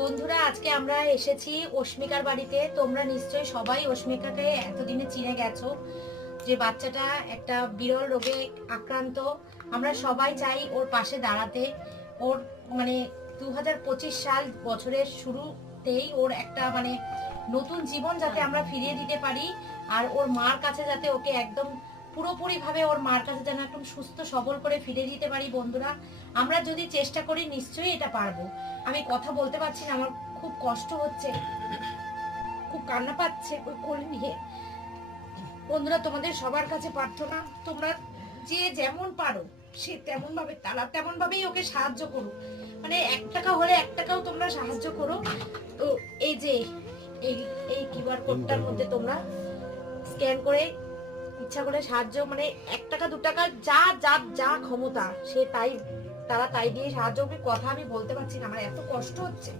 বন্ধুরা, আজকে আমরা এসেছি অস্মিকার বাড়িতে। তোমরা নিশ্চয়ই সবাই অস্মিকাকে এতদিনে চিনে গেছো, যে বাচ্চাটা একটা বিরল রোগে আক্রান্ত। আমরা সবাই চাই ওর পাশে দাঁড়াতে। ওর মানে 2025 সাল বছরের শুরুতেই ওর একটা নতুন জীবন যাতে আমরা ফিরিয়ে দিতে পারি, আর ওর মার কাছে যাতে ওকে একদম পুরোপুরি ভাবে ওর মার কাছে যেন একদম সুস্থ সবল করে ফিরে দিতে পারি। বন্ধুরা, আমরা যদি চেষ্টা করি নিশ্চয়ই এটা পারবো। আমি কথা বলতে পারছি না, আমার খুব কষ্ট হচ্ছে, খুব কান্না পাচ্ছে ওই কোলে নিয়ে। বন্ধুরা, তোমাদের সবার কাছে প্রার্থনা, তোমরা যে যেমন পারো সে তেমন ভাবে তেমন ভাবেই ওকে সাহায্য করো। 1 টাকা হলে 1 টাকাও তোমরা সাহায্য করো। তো এই যে এই এই কিউআর কোডটার মধ্যে তোমরা স্ক্যান করে ইচ্ছা করে সাহায্য 1 টাকা 2 টাকা যা যা যা ক্ষমতা সে তাই তারা তাই দিয়ে সাহায্য। কথা আমি বলতে পারছি না, আমার এত কষ্ট হচ্ছে।